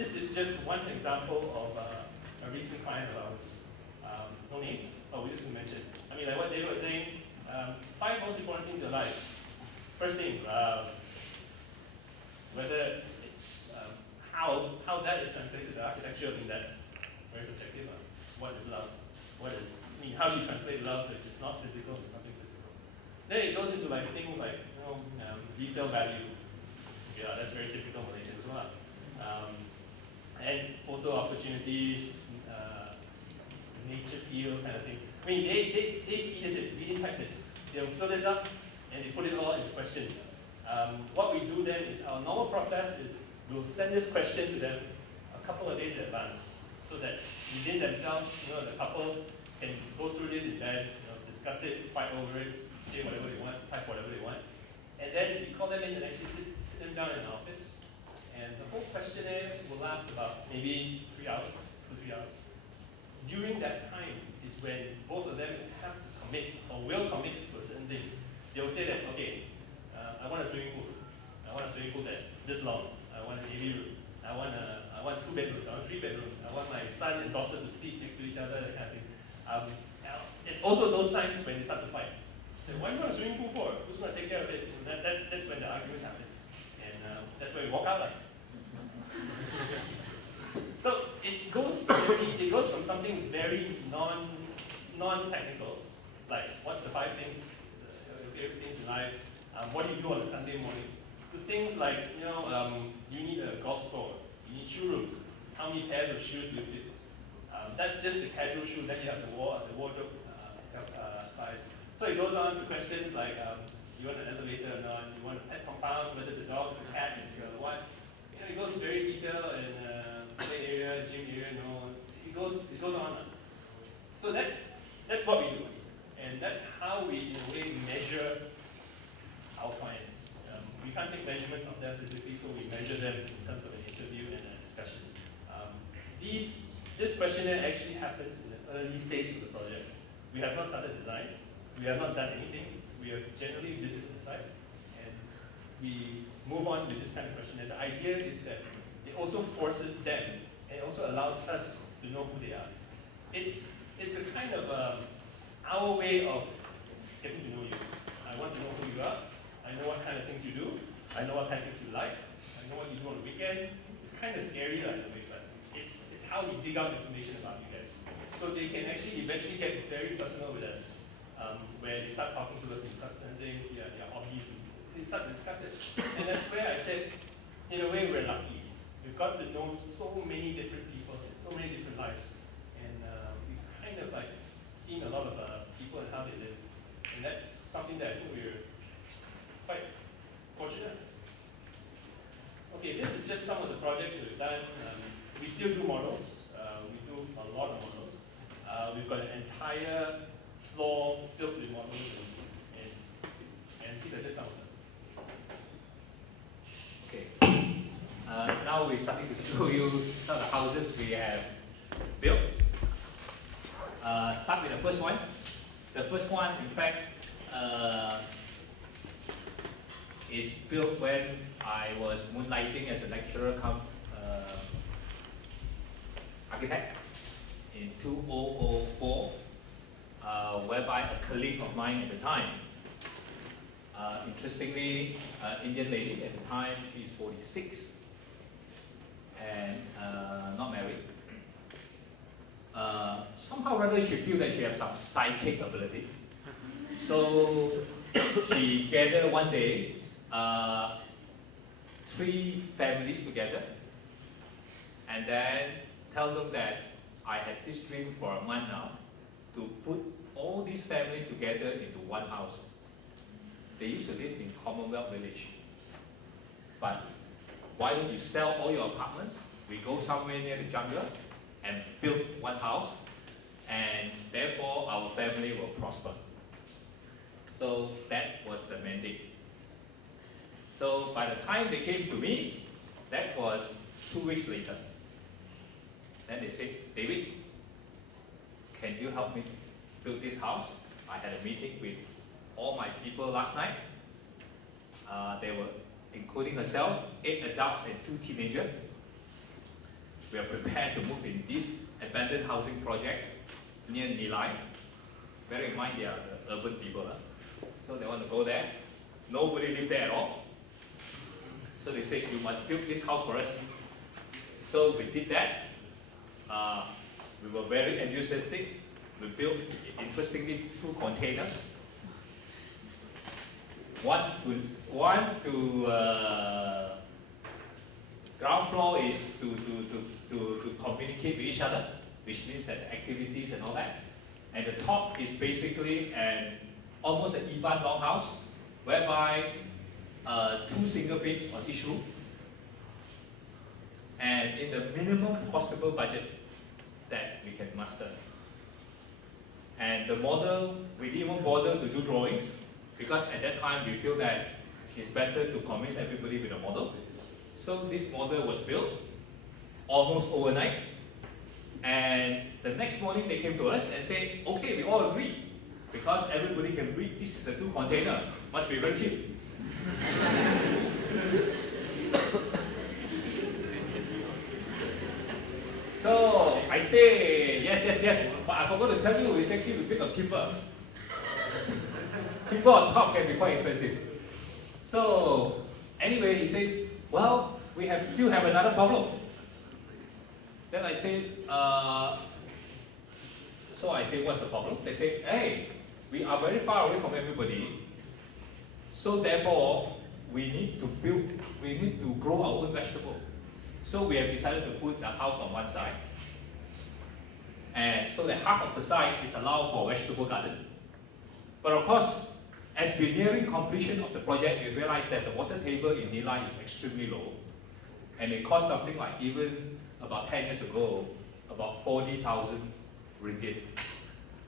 this is just one example of a recent client of ours. No names, but we just mention. I mean, like what David was saying, 5 most important things in life. First thing, whether it's how that is translated to architecture, I mean, that's very subjective. What is love? How do you translate love which is not physical to something physical? Then it goes into like things like resale value. Yeah, that's very typical Malaysian as well. And photo opportunities, nature feel kind of thing. I mean, they key this in, reading practice. They'll fill this up and they put it all into questions. What we do then is our normal process is we'll send this question to them a couple of days in advance so that within themselves, the couple can go through this in bed, discuss it, fight over it, say whatever they want, type whatever they want. And then we call them in and actually sit them down in the office. And the whole questionnaire will last about maybe 3 hours, 2 3 hours. During that time is when both of them have to commit or will commit to a certain thing. They'll say that, okay, I want a swimming pool. I want a swimming pool that's this long. I want an AV room. I want 2 bedrooms. I want 3 bedrooms. I want my son and daughter to sleep next to each other, that kind of thing. It's also those times when they start to fight. So what do you want a swimming pool for? Who's going to take care of it? So that's when the arguments happen. And that's where we walk out like. So it goes from something very non-technical, like what's the 5 things, favorite things in life, what do you do on a Sunday morning, to things like, you need a golf store, you need shoe rooms, how many pairs of shoes do you fit? That's just the casual shoe, then you have the wardrobe size. So it goes on to questions like, you want an elevator or not, you want a pet compound, whether it's a dog, it's a cat, it's what. It goes very detailed and play area, gym area, it goes on. So that's what we do. And that's how we, in a way, measure our clients. We can't take measurements of them physically, so we measure them in terms of an interview and a discussion. This questionnaire actually happens in the early stage of the project. We have not started design. We have not done anything. We have generally visited the site. And we move on with this kind of questionnaire. The idea is that it also forces them, and it also allows us to know who they are. It's a kind of our way of getting to know you. I want to know who you are. I know what kind of things you do. I know what kind of things you like. I know what you do on the weekend. It's kind of scary in a way, but it's how we dig out information about you guys. So they can actually eventually get very personal with us, where they start talking to us and start certain things, their hobbies, they start to discuss it. And that's where I said, in a way, we're lucky. We've got to know so many different people, so many different lives. And we've kind of like seen a lot of people and how they live. And that's something that I think we're quite fortunate. Okay, this is just some of the projects that we've done. We still do models. We do a lot of models. We've got an entire floor filled with models, and these are just some of them. Okay. Now we're starting to show you some of the houses we have built. Start with the first one. The first one, in fact, is built when I was moonlighting as a lecturer come architect in 2004, whereby a colleague of mine at the time, interestingly, Indian lady at the time, she's 46 and not married. Somehow or other she feels that she has some psychic ability. So she gathered one day 3 families together and then tell them that I had this dream for a month now to put all these families together into one house. They used to live in Commonwealth Village. But why don't you sell all your apartments? We go somewhere near the jungle and build one house, and therefore our family will prosper. So that was the mandate. So by the time they came to me, that was 2 weeks later. Then they said, David, can you help me build this house? I had a meeting with all my people last night. They were, including herself, 8 adults and 2 teenagers. we are prepared to move in this abandoned housing project near Nilai. Bear in mind they are the urban people, huh? So they want to go there. Nobody lived there at all. So they said, you must build this house for us. So we did that. We were very enthusiastic. We built, interestingly, 2 containers. One to ground floor is to communicate with each other, which means that activities and all that. And the top is basically almost an Iban longhouse, whereby 2 single beds on each room, and in the minimum possible budget that we can muster. And the model, we didn't even bother to do drawings, because at that time we feel that it's better to convince everybody with a model. So this model was built almost overnight, and the next morning they came to us and said, okay, we all agree, because everybody can read this is a 2 container, must be very cheap. So I say, yes, but I forgot to tell you, it's actually we built on timber. Timber on top can be quite expensive. So anyway, he says, well, we still have another problem. Then I said, so I say, what's the problem? They say, hey, we are very far away from everybody, so therefore we need to grow our own vegetable. So we have decided to put the house on one side, and so that half of the side is allowed for vegetable garden. But of course, as we're nearing completion of the project, we realize that the water table in Nilai is extremely low, and it cost something like, even about 10 years ago, about 40,000 ringgit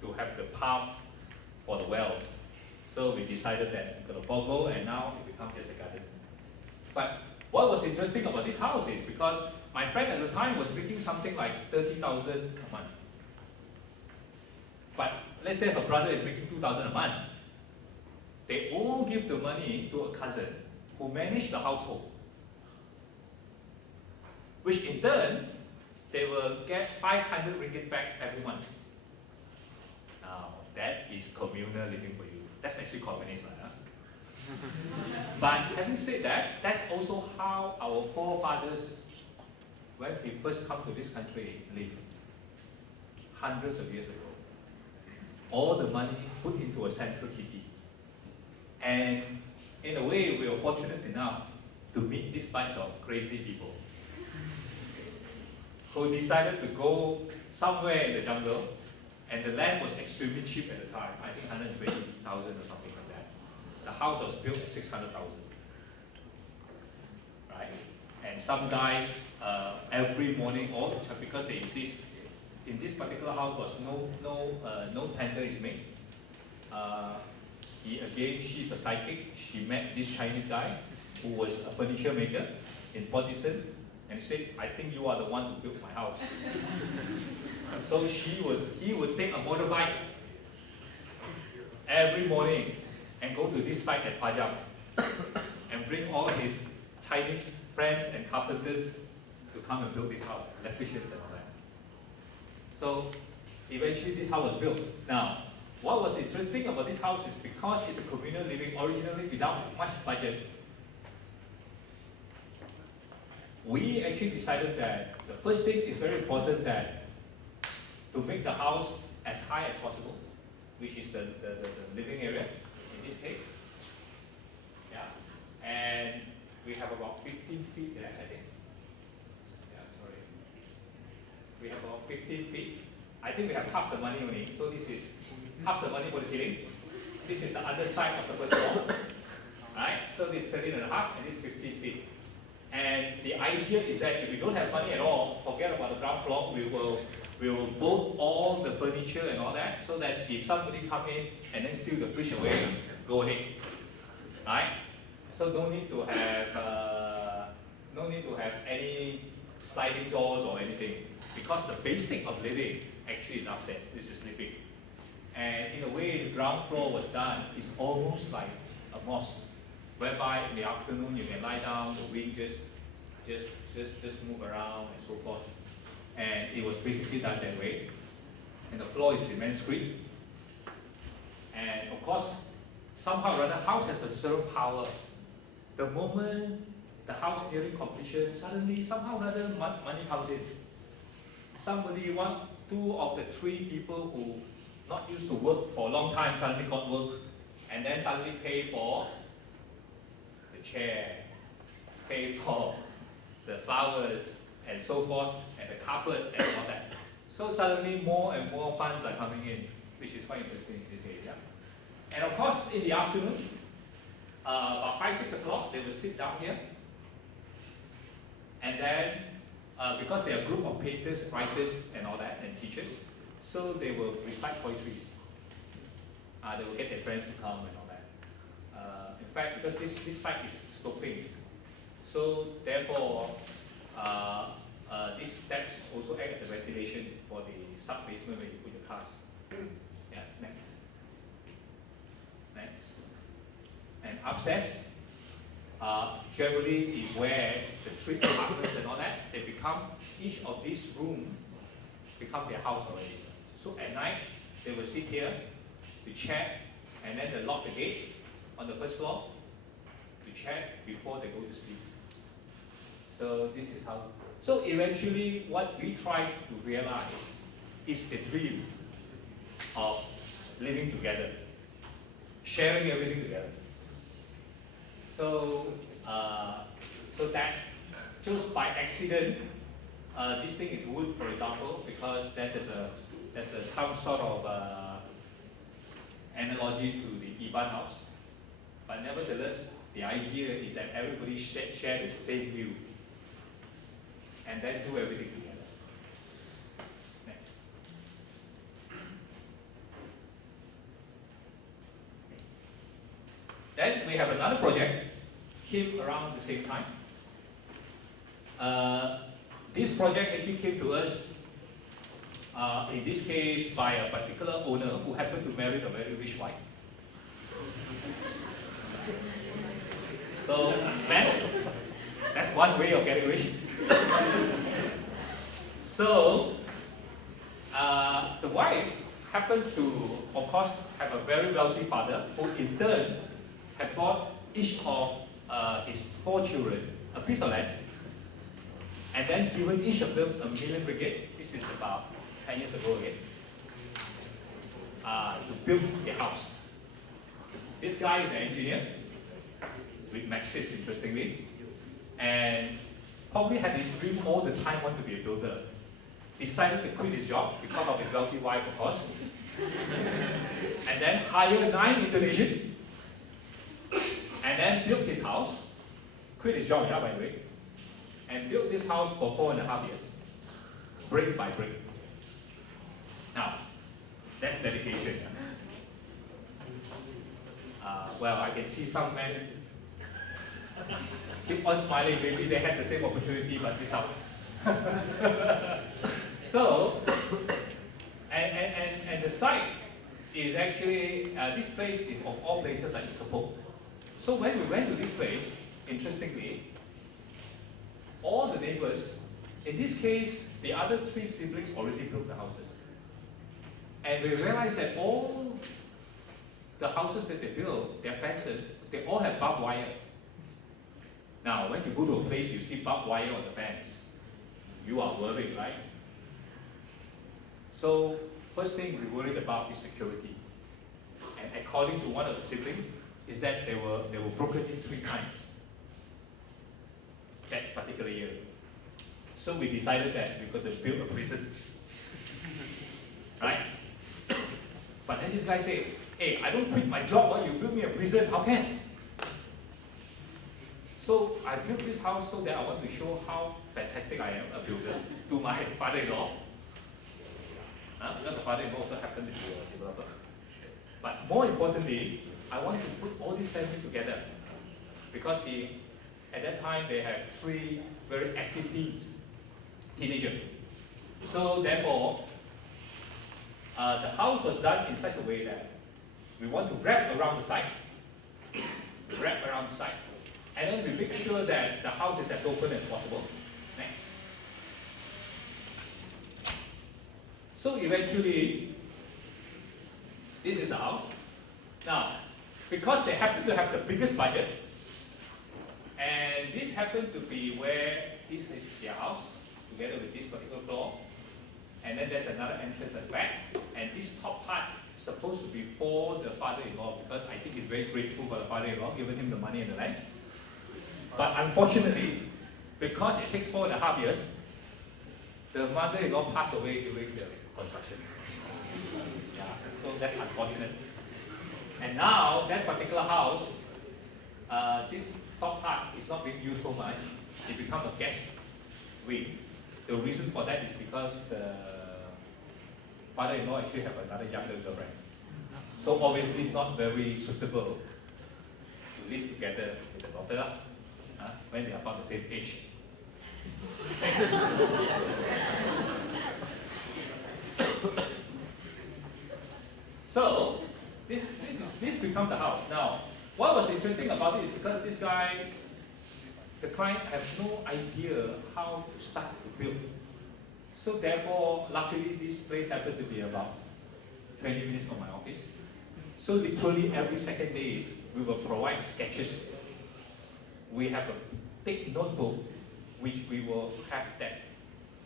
to have the pump for the well. So we decided that we're going to forego, and now it becomes just a garden. But what was interesting about this house is because my friend at the time was making something like 30,000 a month. But let's say her brother is making 2,000 a month. They all give the money to a cousin who managed the household, which in turn, they will get 500 ringgit back every month. Now, that is communal living for you. That's actually communism. Huh? But having said that, that's also how our forefathers, when they first come to this country, lived hundreds of years ago. All the money put into a central kitty. And in a way, we were fortunate enough to meet this bunch of crazy people who decided to go somewhere in the jungle, and the land was extremely cheap at the time. I think 120,000 or something like that. The house was built at 600,000, right? And some guys every morning, because they insist in this particular house was no tender is made. She's a psychic. She met this Chinese guy who was a furniture maker in Port Dickson, and said, I think you are the one who built my house. So he would take a motorbike every morning and go to this site at Pajam and bring all his Chinese friends and carpenters to come and build this house, electricians and all that. So eventually this house was built. Now, what was interesting about this house is because it's a communal living originally without much budget, we actually decided that the first thing is very important, that to make the house as high as possible, which is the living area in this case. Yeah. And we have about 15 feet there, I think. Yeah, sorry. We have about 15 feet. I think we have half the money only. So this is half the money for the ceiling. This is the underside of the first floor. Right? So this is 13.5 and this is 15 feet. And the idea is that if we don't have money at all, forget about the ground floor, we will bolt all the furniture and all that, so that if somebody come in and then steal the fridge away, go ahead. Right? So no need to have any sliding doors or anything, because the basic of living actually is upstairs. This is sleeping. And in a way, the ground floor was done. It's almost like a mosque, whereby in the afternoon you can lie down, the wind just move around and so forth. it was basically done that way. And the floor is cement screed. And of course, somehow or other, house has a certain power. The moment the house nearing completion, suddenly somehow or other money comes in. Somebody, two of the three people who not used to work for a long time suddenly got work, and then suddenly pay for the chair, pay for the flowers and so forth, and the carpet and all that. So suddenly more and more funds are coming in, which is quite interesting in this area. And of course, in the afternoon, about 5, 6 o'clock, they will sit down here. And then, because they are a group of painters, writers, and all that, and teachers, so they will recite poetries. They will get their friends to come and all that. In fact, because this site is sloping, so therefore, these steps also act as a ventilation for the sub-basement where you put your cars. Yeah, next. Next. And upstairs, generally is where the 3 apartments and all that, they become, each of these rooms become their house already. So at night, they will sit here to chat, and then they lock the gate on the first floor to chat before they go to sleep. So this is how. So eventually, what we try to realize is the dream of living together, sharing everything together. So, so that just by accident, this thing is wood, for example, because there's some sort of analogy to the Iban house. But nevertheless, the idea is that everybody share the same view and then do everything together. Next. Then we have another project, came around the same time. This project actually came to us, in this case, by a particular owner who happened to marry a very rich wife. So, that's one way of getting rich. So, the wife happened to, of course, have a very wealthy father who in turn had bought each of his 4 children a piece of land and then given each of them $1 million ringgit. This is about 10 years ago again, to build their house. This guy is an engineer with Maxis, interestingly, and probably had his dream all the time, wanted to be a builder. Decided to quit his job because of his wealthy wife, of course, and then hired 9 Indonesians, and then built his house, quit his job, yeah, by the way, and built this house for 4.5 years, brick by brick. Now, that's dedication. Well, I can see some men keep on smiling. Maybe they had the same opportunity, but missed out. So, and the site is actually, this place is of all places like Bespoke. So when we went to this place, interestingly, all the neighbors, in this case, the other 3 siblings already built the houses. And we realized that all the houses that they built, their fences, they all have barbed wire. Now, when you go to a place, you see barbed wire on the fence, you are worried, right? So, first thing we worried about is security. And according to one of the siblings, is that they were broken in 3 times that particular year. So we decided that we got to build a prison, right? But then this guy said, "Hey, I don't quit my job, but you build me a prison, how can?" So I built this house so that I want to show how fantastic I am a builder to my father-in-law. Because the father-in-law also happened to be a developer. But more importantly, I want to put all this family together because at that time they have 3 very active teenagers. So therefore, the house was done in such a way that we want to wrap around the site, and then we make sure that the house is as open as possible. Next. So eventually, this is the house. Now, because they happen to have the biggest budget, and this happened to be where this is their house, together with this particular floor, and then there's another entrance at the back, and this top part is supposed to be for the father-in-law, because I think he's very grateful for the father-in-law, giving him the money and the land. But unfortunately, because it takes 4.5 years, the mother-in-law passed away during the construction. Yeah, so that's unfortunate. And now, that particular house, this top part is not being used so much. It becomes a guest wing. The reason for that is because the father-in-law actually have another younger girlfriend. So obviously not very suitable to live together with the daughter when they are about the same age. So this becomes the house. Now, what was interesting about it is because this guy, the client has no idea how to start to build. So therefore, luckily this place happened to be about 20 minutes from my office. So literally every second day we will provide sketches. We have a thick notebook which we will have that.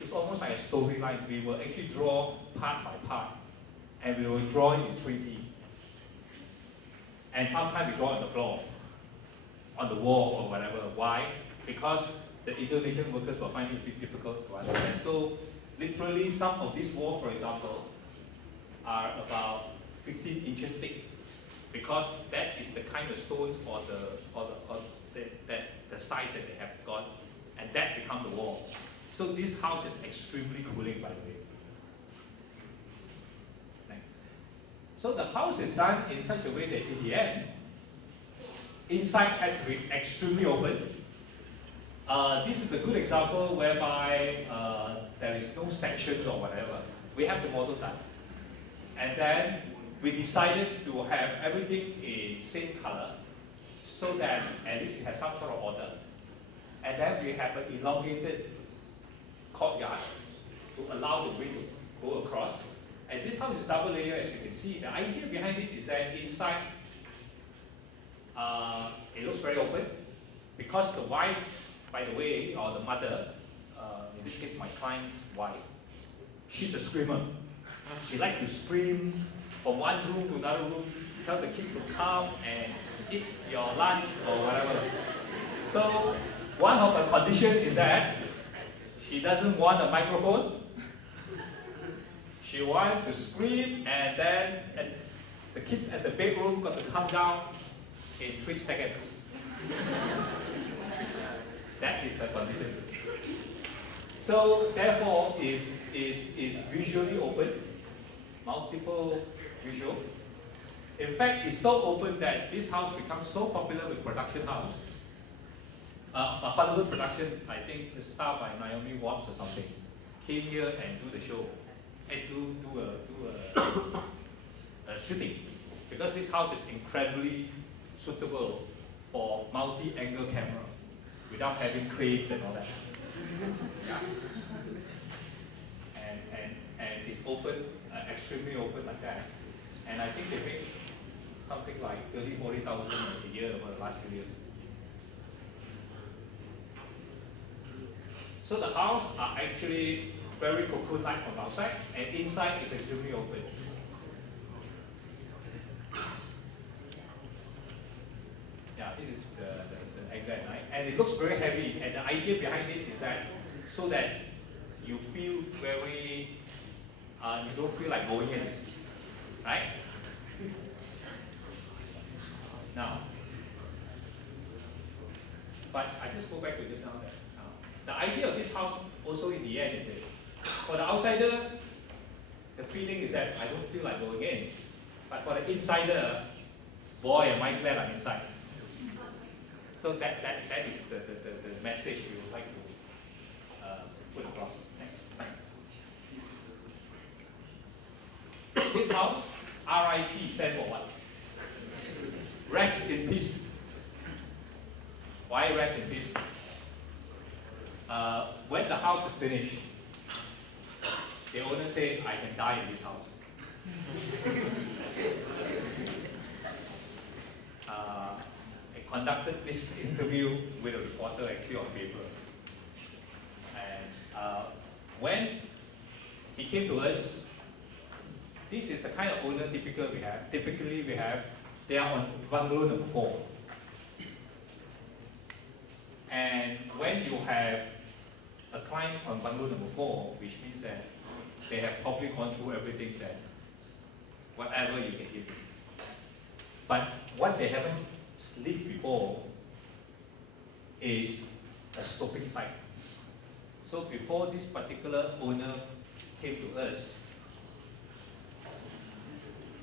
It's almost like a storyline. We will actually draw part by part and we will draw it in 3D. And sometimes we draw on the floor, on the wall or whatever. Why? Because the Indonesian workers will find it a bit difficult to understand. So literally some of these walls, for example, are about 15 inches thick, because that is the kind of stones or the size that they have got, and that becomes the wall. So this house is extremely cooling, by the way. Thanks. So the house is done in such a way that in the end, inside has to be extremely open. This is a good example whereby there is no sections or whatever. We have the model done. And then we decided to have everything in same color so that at least it has some sort of order. And then we have an elongated courtyard to allow the wind to go across. And this house is double layer, as you can see. The idea behind it is that inside it looks very open, because the wife, by the way, or the mother, in this case my client's wife, she's a screamer. She likes to scream from one room to another room, tell the kids to come and eat your lunch or whatever. So one of the conditions is that she doesn't want a microphone. She wants to scream, and then the kids at the bedroom got to come down in 3 seconds. That is the condition. So therefore is visually open, multiple visual. In fact, it's so open that this house becomes so popular with production house. A Hollywood production, I think the star by Naomi Watts or something, came here and do the show, and do a shooting, because this house is incredibly suitable for multi-angle camera without having cranes and all that. Yeah. And it's open, extremely open like that. And I think they make something like 30,000-40,000 a year over the last few years. So the house are actually very cocoon-like from outside, and inside is extremely open. Yeah, this is the angle at night, and it looks very heavy. And the idea behind it is that so that you feel very, you don't feel like going in, right? Now, but I just go back to this now. The idea of this house also in the end is that for the outsider, the feeling is that I don't feel like going in. But for the insider, boy, am I glad I'm inside. So that is the message we would like to put across. Next. This house, RIP, stands for what? Rest in peace. Why rest in peace? When the house is finished, the owner said, I can die in this house. I conducted this interview with a reporter actually on paper. And when he came to us, this is the kind of owner typically we have, they are on bungalow number 4. And when you have a client on bungalow number 4, which means that they have probably gone through everything that, whatever you can give them. But what they haven't lived before is a sloping site. So before this particular owner came to us,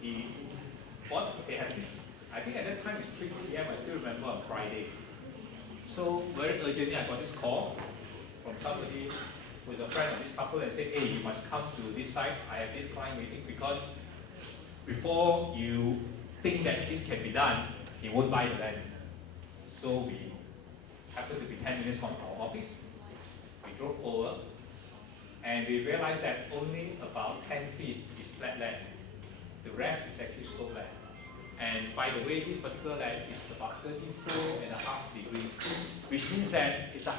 he bought, they had this, I think at that time it's 3 p.m., I still remember, on Friday. So very urgently I got this call from somebody who is a friend of this couple and said, hey, you must come to this site, I have this client waiting, because before you think that this can be done, he won't buy the land. So we happened to be 10 minutes from our office. We drove over and we realized that only about 10 feet is flat land. The rest is actually slope land. And by the way, this particular land is about 34.5 degrees, which means that it's a